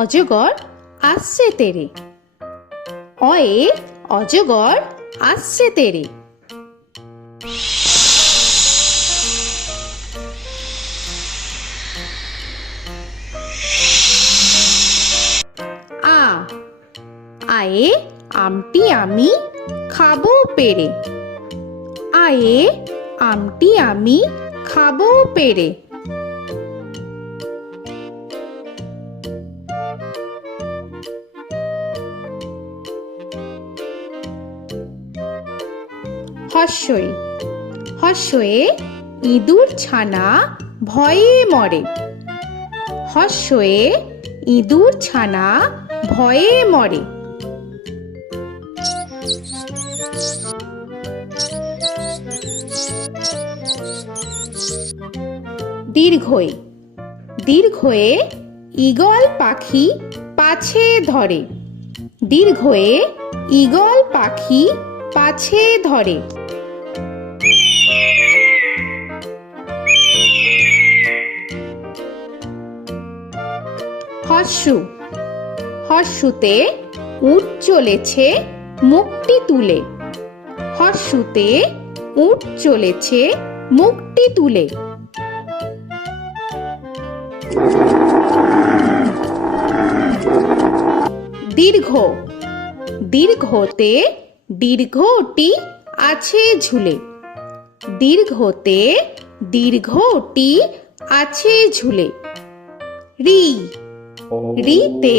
অজগর আসছে তেরে। অয়ে অজগর আসছে তেরে। আ আয়ে আমটি আমি খাবো পেরে। আয়ে আমটি আমি খাবো পেরে। হর্ষই হর্ষয়ে ইঁদুর ছানা ভয়ে মরে। হর্ষয়ে ইঁদুর ছানা ভয়ে মরে। দীর্ঘই দীর্ঘয়ে ঈগল পাখি পাছে ধরে। দীর্ঘয়ে ঈগল পাখি পাছে ধরে। হর্ষু হর্ষুতে উট চলেছে মুখটি তুলে। হর্ষুতে উট চলেছে মুখটি তুলে। দীর্ঘ দীর্ঘতে দীর্ঘটি আছে ঝুলে। দীর্ঘতে দীর্ঘটি আছে ঝুলে। রি রিতে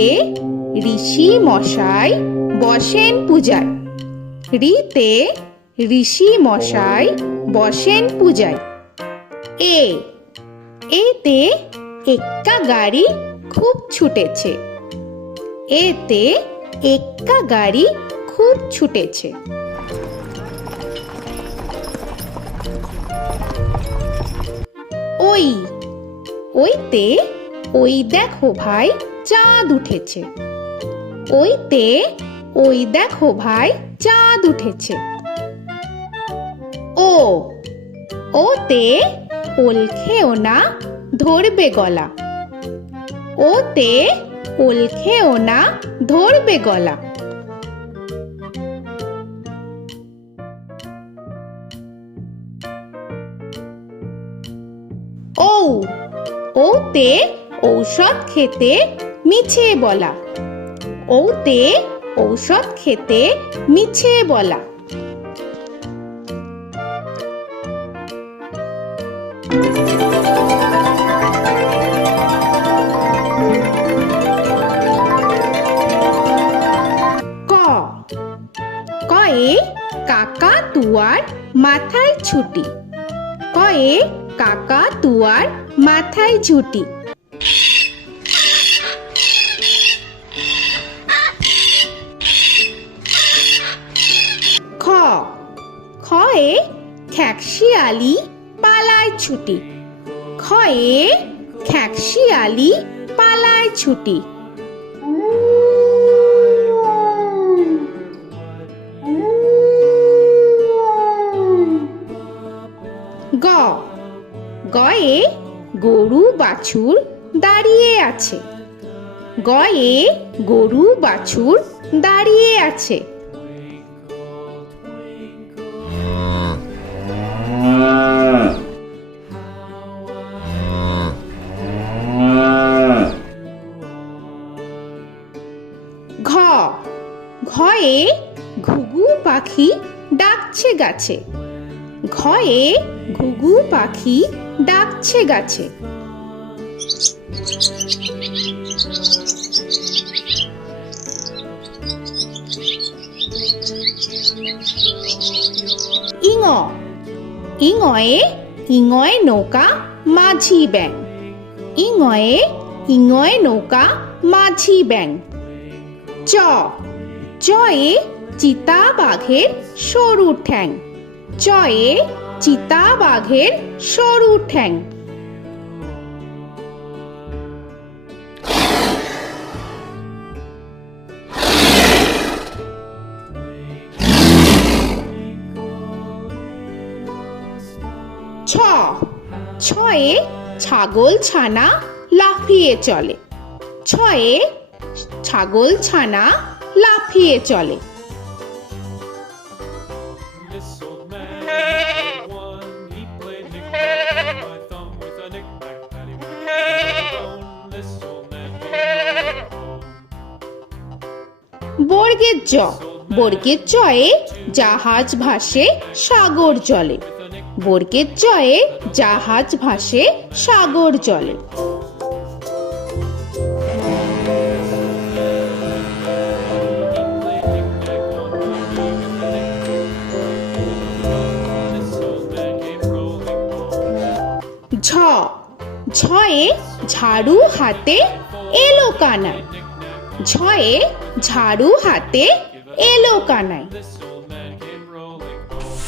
ঋষি মশাই বসেন পূজায়। রিতে ঋষি মশাই বসেন পূজায়। এ এতে এক্কা গাড়ি খুব ছুটেছে। এতে এক্কা গাড়ি খুব ছুটেছে। ওই ওইতে ওই দেখো ভাই চাঁদ উঠেছে। ওইতে ওই দেখো ভাই চাঁদ উঠেছে। ও ওতে ওল খেও না ধরবে গলা। ওতে ওল খেও না ধরবে গলা। ঔ ওতে ঔষধ খেতে মিছে বলা। ওতে ঔষধ খেতে মিছে বলা। ক কয়ে কাকা তুয়ার মাথায় ছুটি। কয়ে কাকা তুয়ার মাথায় ঝুটি। খ খয়ে খ্যাকশিয়ালি পালায় ছুটি। খয়ে খ্যাকশিয়ালি পালায় ছুটি। গ গয়ে গরু বাছুর দাঁড়িয়ে আছে। গয়ে গরু বাছুর দাঁড়িয়ে আছে। ঘ ঘয়ে ঘুঘু পাখি ডাকছে গাছে। ঘয়ে ঘুঘু পাখি ডাকছে গাছে। ইঙ ইঙয়ে ইঙয়ে নৌকা মাঝি ব্যাং। ইঙয়ে ইঙয়ে নৌকা মাঝি ব্যাং। চ চয়ে চিতা বাঘের সরু ঠ্যাং। চয়ে চিতা বাঘের সরু ঠ্যাং। ছ ছয়ে ছাগল ছানা লাফিয়ে চলে। ছয়ে ছাগল ছানা লাফিয়ে চলে। This old man had one. He played knick-knack on my thumb with a knick-knack, paddywhack, this old man came home. বর্গের জ, বর্গের জয়ে জাহাজ ভাসে সাগর জলে। বর্গের জয়ে জাহাজ ভাসে সাগর জলে। ঝ, ঝয়ে ঝাড়ু হাতে এলো কানাই। ঝয়ে ঝাড়ু হাতে এলো Kanai. This old man came rolling home.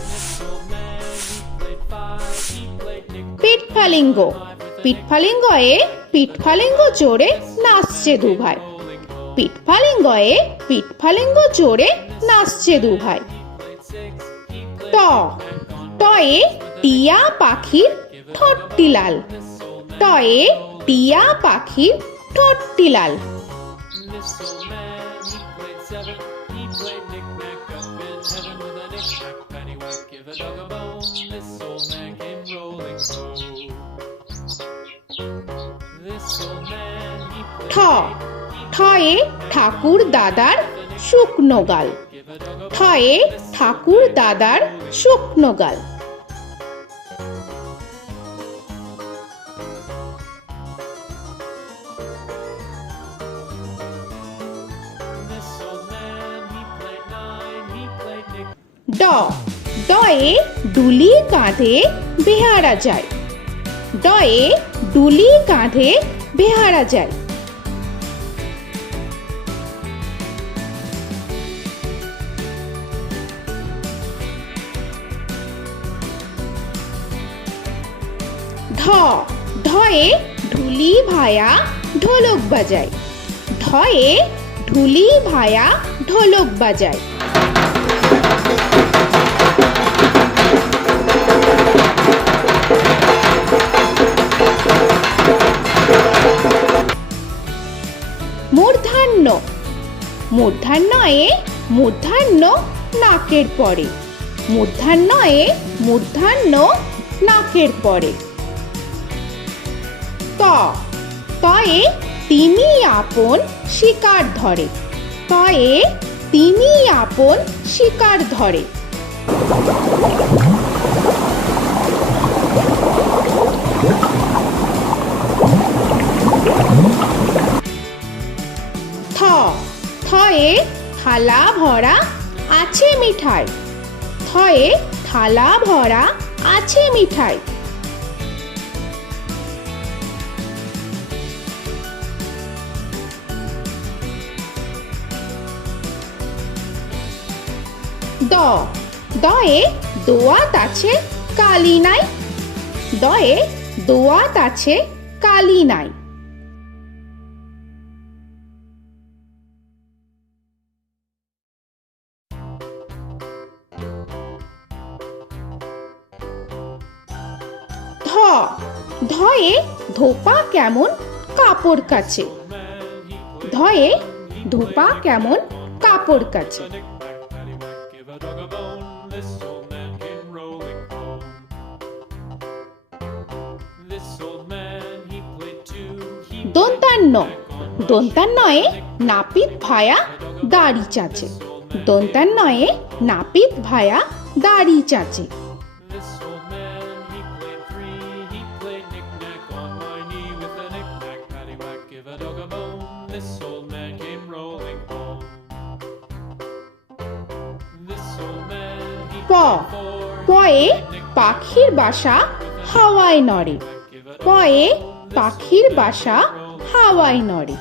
This old man, he played five. He played knick-knack. পিঠফালিঙ্গ, পিঠফালিঙ্গয়ে পিঠফালিঙ্গ জোরে নাচছে দুভাই। পিঠফালিঙ্গয়ে পিঠফালিঙ্গ জোরে নাচছে দুভাই। ট, টয়ে টিয়া পাখির ঠোঁটটি লাল। টয়ে টিয়া পাখির ঠোঁটটি লাল। This old man, he played seven. He played knick-knack up in heaven with a knick-knack, paddywhack, give a dog a bone. This old man came rolling home. This old man, he ঠ, played ঠয়ে ঠাকুর দাদার শুকনো গাল। give a dog a ঠয়ে ঠাকুর দাদার শুকনো গাল। This old man, he played nine. He played knick. ড, ডয়ে ডুলি কাঁধে বেহারা যায়। ডয়ে ডুলি কাঁধে বেহারা যায়। ঢ, ঢয়ে ঢুলি ভায়া ঢোলক বাজায়। ঢয়ে ঢুলি ভায়া ঢোলক বাজায়। মূর্ধন্য, মূর্ধন্যয়ে মূর্ধন্য নাকের পরে। মূর্ধন্যয়ে মূর্ধন্য নাকের পরে। ত, তয়ে তিনি আপন শিকার ধরে। তয়ে তিনি আপন শিকার ধরে। থ, থয়ে থালা ভরা আছে মিঠাই। থয়ে থালা ভরা আছে মিঠাই। দ, দয়ে দোয়াত আছে কালি নাই। দয়ে দোয়াত আছে কালি নাই। ধ, ধয়ে ধোপা কেমন কাপড় কাচে। ধয়ে ধোপা কেমন কাপড় কাচে। Knick-knack, paddywhack, give a dog a bone. This old man came rolling home. This old man, he played two. He দন্তান্ন, দন্তান্নয়ে নাপিত ভায়া দাড়ি চাচে। দন্তান্নয়ে নাপিত ভায়া দাড়ি চাচে। This old man, he played three. He played knick-knack on my knee with a knick-knack, paddywhack, give a dog a bone. This old man came rolling home. This old man, he প, played four. পয়ে পাখির বাসা হাওয়ায় নড়ে। পয়ে পাখির বাসা হাওয়ায় নড়ে।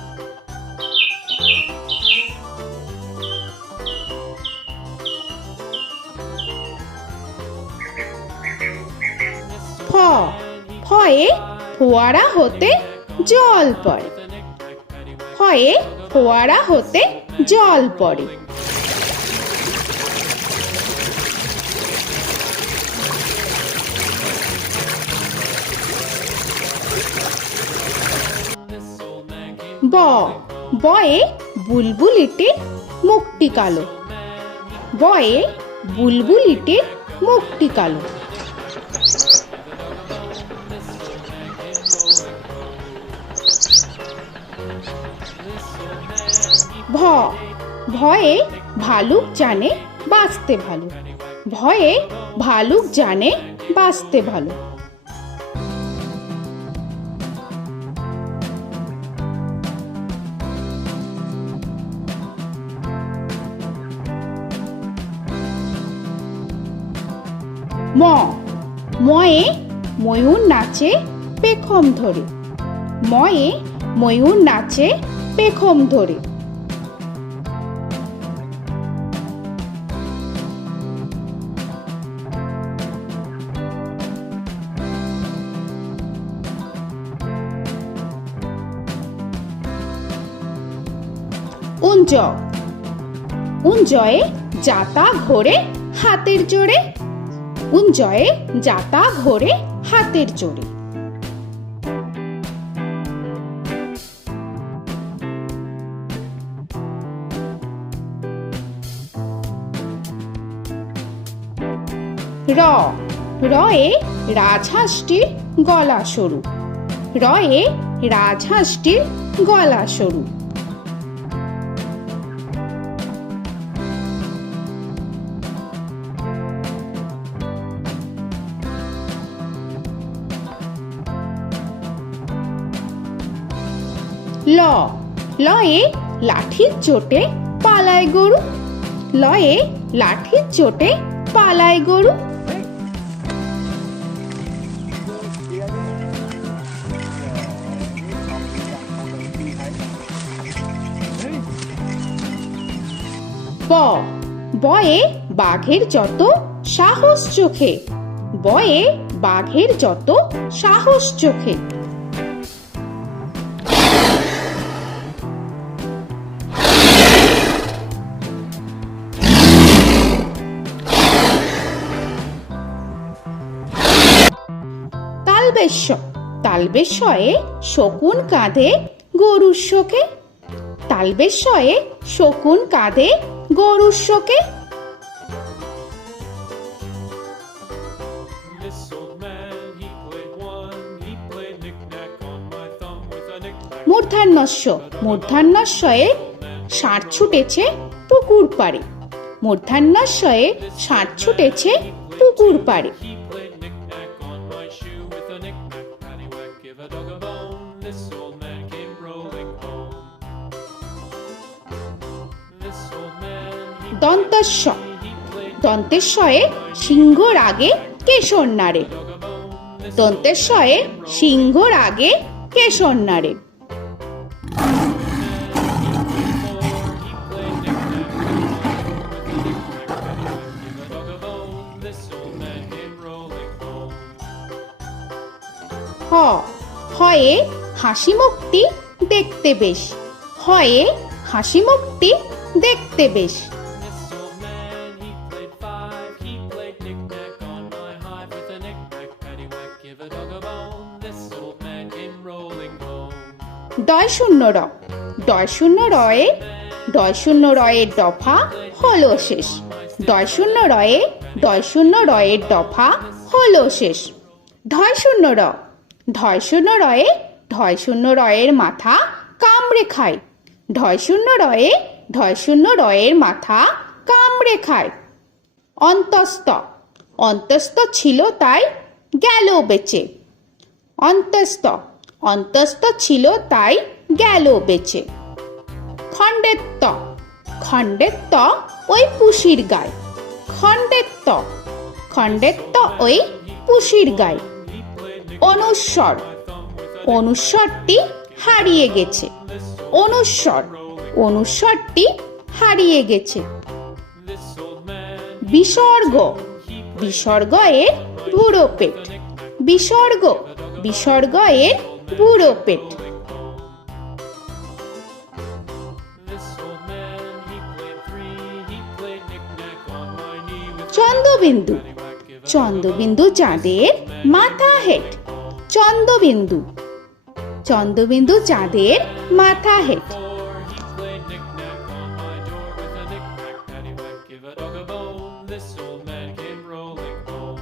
ফ, ফয়ে ফোয়ারা হতে জল পড়ে। ফয়ে ফোয়ারা হতে জল পড়ে। ব বয়ে বুলবুলিটির মুখটি কালো। বয়ে বুলবুলিটির মুখটি কালো। ভ ভয়ে ভালুক জানে বাঁচতে ভালো। ভয়ে ভালুক জানে বাঁচতে ভালো। ম ময়ে ময়ূর নাচে পেখম ধরে। ময়ে ময়ূর নাচে পেখম ধরে। উঞ্জ উঞ্জয়ে যাতা ঘোরে হাতের জোরে। উঞ্জয়ে যাতা ঘোরে হাতের জোরে। র রয়ে রাজহাঁসটির গলা সরু। রয়ে রাজহাঁসটির গলা সরু। ল লয়ে লাঠির চোটে পালায় গরু। লয়ে লাঠির চোটে পালায় গরু। ব বয়ে বাঘের যত সাহস চোখে। বয়ে বাঘের যত সাহস চোখে। তালবেশ্য তালবেশ্যয়ে শকুন কাঁধে গরুর শোকে। তালবেশ্যয়ে শকুন কাঁধে গরুর শোকে। This old man, he played one. He played knick-knack on my thumb with a knick-knack. মূর্ধন্যস্য মূর্ধন্যস্যয়ে ষাঁড় ছুটেছে পুকুর পাড়ে। মূর্ধন্যস্যয়ে ষাঁড় ছুটেছে পুকুর পাড়ে। He played knick-knack on my shoe with a knick-knack, paddywhack, give a dog a bone. This old man came rolling home. This old man, he দন্তস্য played দন্তেশ্বয়ে সিংহর আগে কেশর নাড়ে। dog a bone. This দন্তেশ্বয়ে সিংহর আগে কেশর নাড়ে। he played knick-knack on my with a knick-knack, paddywhack, give a dog a bone. This old man came rolling home. হ হয়ে হাসি মুখটি দেখতে বেশ। হয়ে হাসি মুখটি দেখতে বেশ। This old man, he played five. He played knick-knack on my hive with a knick-knack, paddywhack, give a dog a bone. This old man came rolling home. ডয় শূন্য র ডয় শূন্য রয়ে ডয় শূন্য রয়ের দফা হলো শেষ। ডয় শূন্য রয়ে ডয় শূন্য রয়ের দফা হলো শেষ। ঢয় শূন্য র ঢয় শূন্য রয়ে ঢয় শূন্য রয়ের মাথা কামড়ে খায়। ঢয় শূন্য রয়ে ঢয় শূন্য রয়ের মাথা কামড়ে খায়। অন্তস্থ অন্তস্থ ছিল তাই গেল বেঁচে। অন্তস্থ অন্তস্থ ছিল তাই গেল বেঁচে। খণ্ডেত্ব খণ্ডেত্ব ওই পুষির গায়। খণ্ডেত্ব খণ্ডেত্ব ওই পুষির গায়। অনুস্বর অনুস্বরটি হারিয়ে গেছে। অনুস্বর অনুস্বরটি হারিয়ে গেছে। This old man, বিসর্গ বিসর্গ এর বুড়ো পেট। বিসর্গ বিসর্গ এর বুড়ো পেট। this old man, he played three. He played knick-knack on my knee with Chandrabindu paddywhack, give a Chandrabindu চাঁদের মাথা হেট। চন্দ্রবিন্দু চন্দ্রবিন্দু চাঁদের মাথা head. Before he played knick-knack on my door with a knick-knack, paddywhack, give a dog a bone. This old man came rolling home.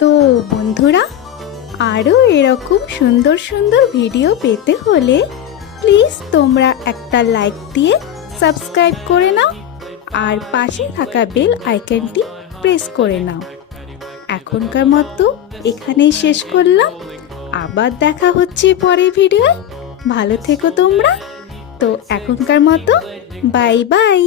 তো বন্ধুরা, আরও এরকম সুন্দর সুন্দর ভিডিও পেতে হলে প্লিজ তোমরা একটা লাইক দিয়ে সাবস্ক্রাইব করে নাও আর পাশে থাকা বেল আইকনটি প্রেস করে নাও। এখনকার মতো এখানেই শেষ করলাম, আবার দেখা হচ্ছে পরের ভিডিও। ভালো থেকো তোমরা। তো এখনকার মতো বাই বাই।